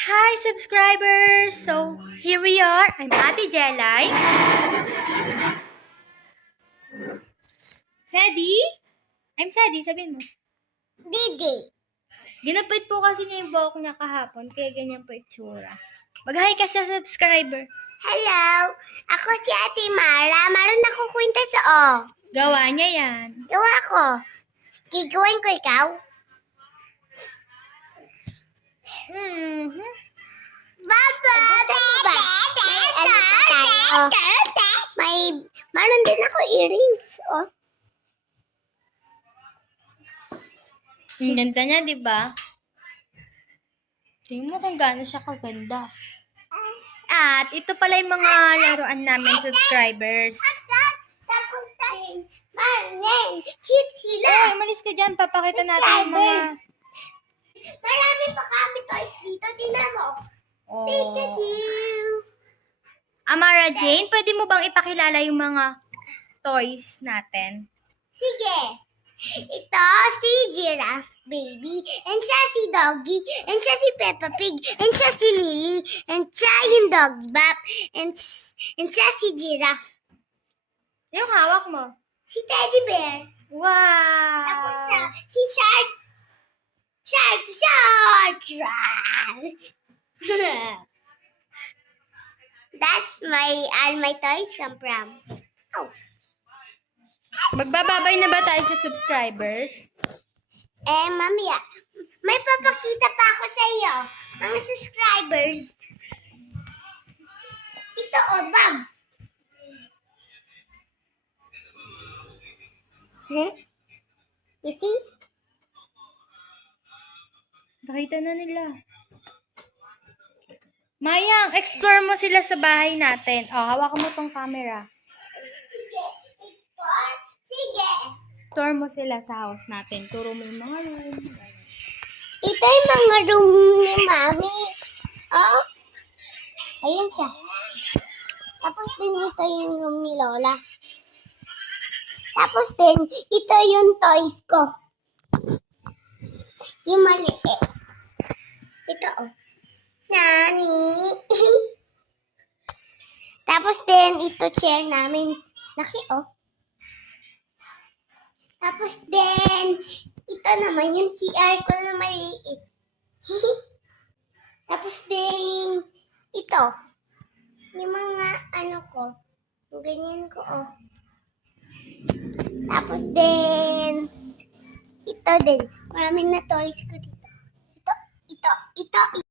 Hi, subscribers! So, here we are. I'm Ate Jelay. Sadie? I'm Sadie, sabihin mo. Didi. Ginupit po kasi niya yung buhok niya kahapon, kaya ganyan po itsura. Mag-hi ka sa subscriber. Hello. Ako si Ate Mara. Maroon ako kwenta sa Gawa niya yan. Gawa ko. Gigawin ko ikaw. Baba! Maroon din ako earrings. Ang ganda niya, di ba? Tingnan mo kung gaano siya kaganda. At ito pala yung mga laruan namin, subscribers. Tapos din, Marlene, cute sila. Oh, umalis ka dyan. Papakita natin yung mga... Marami pa kami toys dito. Tingnan mo. Oh. Pikachu. Amara Jane, pwede mo bang ipakilala yung mga toys natin? Sige. Ito si Giraffe Baby. And siya si Doggy. And siya si Peppa Pig. And siya si Lily. And siya yung Doggy Bop. And siya si Giraffe. Yung hawak mo. Si Teddy Bear. Wow! Tapos na, si Shark. Shark. That's all my toys come from. Oh. Magbababay na ba tayo sa subscribers? Mamaya, may papakita pa ako sa iyo, mga subscribers. Ito, bag. You see? Nakita na nila. Mayang, explore mo sila sa bahay natin. Oh, hawakan mo tong camera. Sige. Explore. Sige. Explore mo sila sa house natin. Turo mo yung mga room. Ito yung mga room ni Mami. Oh. Ayun siya. Tapos din ito yung room ni Lola. Tapos din, ito yung toys ko. Yung maliit. Ito, Nani. Tapos din, ito chair namin. Laki, Tapos din, ito naman yung CR ko na maliit. Tapos din, ito. Yung mga ko. Yung ganyan ko, Tapos din, ito din. Marami na toys ko dito. Ito.